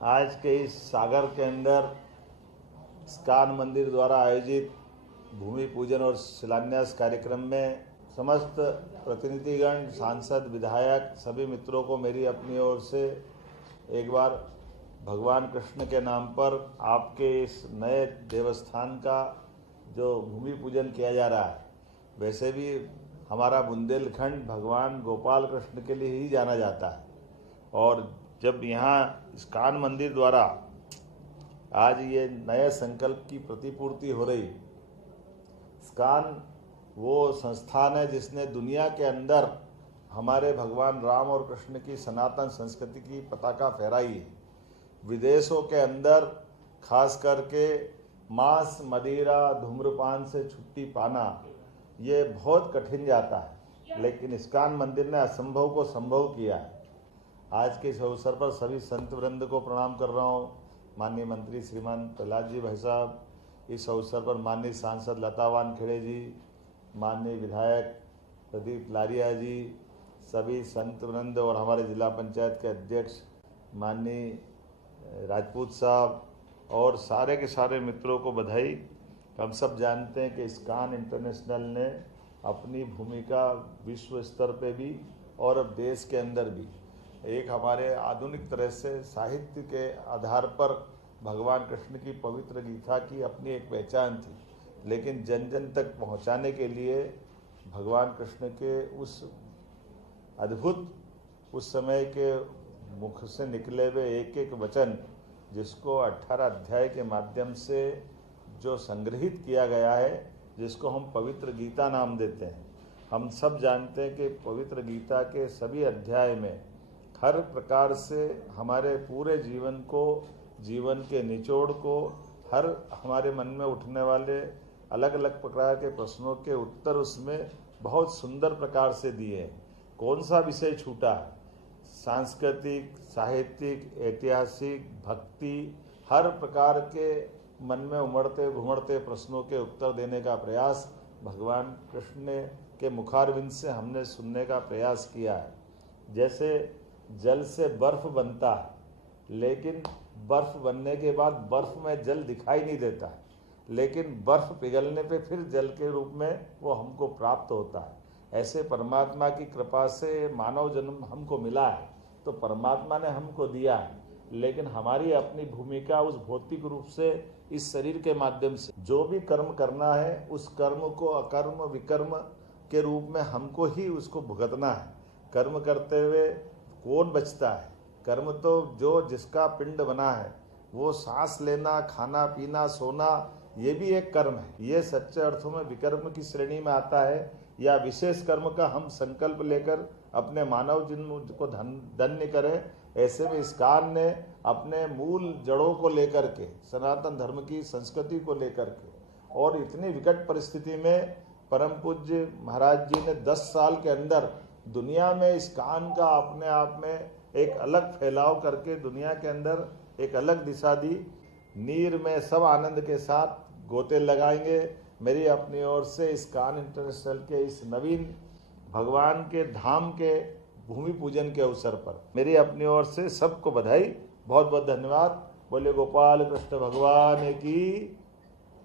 आज के इस सागर के अंदर इस्कॉन मंदिर द्वारा आयोजित भूमि पूजन और शिलान्यास कार्यक्रम में समस्त प्रतिनिधिगण, सांसद, विधायक, सभी मित्रों को मेरी अपनी ओर से एक बार भगवान कृष्ण के नाम पर आपके इस नए देवस्थान का जो भूमि पूजन किया जा रहा है, वैसे भी हमारा बुंदेलखंड भगवान गोपाल कृष्ण के लिए ही जाना जाता है। और जब यहाँ इस्कॉन मंदिर द्वारा आज ये नए संकल्प की प्रतिपूर्ति हो रही, इस्कॉन वो संस्थान है जिसने दुनिया के अंदर हमारे भगवान राम और कृष्ण की सनातन संस्कृति की पताका फहराई है। विदेशों के अंदर खास करके मांस, मदिरा, धूम्रपान से छुट्टी पाना ये बहुत कठिन जाता है, लेकिन इस्कॉन मंदिर ने असंभव को संभव किया है। आज के इस अवसर पर सभी संत वृंद को प्रणाम कर रहा हूँ। माननीय मंत्री श्रीमान प्रहलाद जी भाई साहब, इस अवसर पर माननीय सांसद लता वानखेड़े जी, माननीय विधायक प्रदीप लारिया जी, सभी संत वृंद और हमारे जिला पंचायत के अध्यक्ष माननीय राजपूत साहब और सारे के सारे मित्रों को बधाई। हम सब जानते हैं कि इस्कॉन इंटरनेशनल ने अपनी भूमिका विश्व स्तर पे भी और अब देश के अंदर भी एक हमारे आधुनिक तरह से साहित्य के आधार पर भगवान कृष्ण की पवित्र गीता की अपनी एक पहचान थी, लेकिन जन जन तक पहुंचाने के लिए भगवान कृष्ण के उस अद्भुत उस समय के मुख से निकले हुए एक एक वचन, जिसको 18 अध्याय के माध्यम से जो संग्रहित किया गया है, जिसको हम पवित्र गीता नाम देते हैं। हम सब जानते हैं कि पवित्र गीता के सभी अध्याय में हर प्रकार से हमारे पूरे जीवन को, जीवन के निचोड़ को, हर हमारे मन में उठने वाले अलग अलग प्रकार के प्रश्नों के उत्तर उसमें बहुत सुंदर प्रकार से दिए हैं। कौन सा विषय छूटा है? सांस्कृतिक, साहित्यिक, ऐतिहासिक, भक्ति, हर प्रकार के मन में उमड़ते घुमड़ते प्रश्नों के उत्तर देने का प्रयास भगवान कृष्ण के मुखारविंद से हमने सुनने का प्रयास किया है। जैसे जल से बर्फ बनता है, लेकिन बर्फ बनने के बाद बर्फ में जल दिखाई नहीं देता है, लेकिन बर्फ पिघलने पे फिर जल के रूप में वो हमको प्राप्त होता है। ऐसे परमात्मा की कृपा से मानव जन्म हमको मिला है, तो परमात्मा ने हमको दिया है, लेकिन हमारी अपनी भूमिका उस भौतिक रूप से इस शरीर के माध्यम से जो भी कर्म करना है, उस कर्म को अकर्म विकर्म के रूप में हमको ही उसको भुगतना है। कर्म करते हुए कौन बचता है? कर्म तो जो जिसका पिंड बना है, वो सांस लेना, खाना पीना, सोना, ये भी एक कर्म है। ये सच्चे अर्थों में विकर्म की श्रेणी में आता है, या विशेष कर्म का हम संकल्प लेकर अपने मानव जन्म को धन्य करें। ऐसे में इस्कॉन ने अपने मूल जड़ों को लेकर के, सनातन धर्म की संस्कृति को लेकर के, और इतनी विकट परिस्थिति में परम पूज्य महाराज जी ने 10 साल के अंदर दुनिया में इस्कॉन का अपने आप में एक अलग फैलाव करके दुनिया के अंदर एक अलग दिशा दी। नीर में सब आनंद के साथ गोते लगाएंगे। मेरी अपनी ओर से इस्कॉन इंटरनेशनल के इस नवीन भगवान के धाम के भूमि पूजन के अवसर पर मेरी अपनी ओर से सबको बधाई। बहुत बहुत धन्यवाद। बोले गोपाल कृष्ण भगवान की।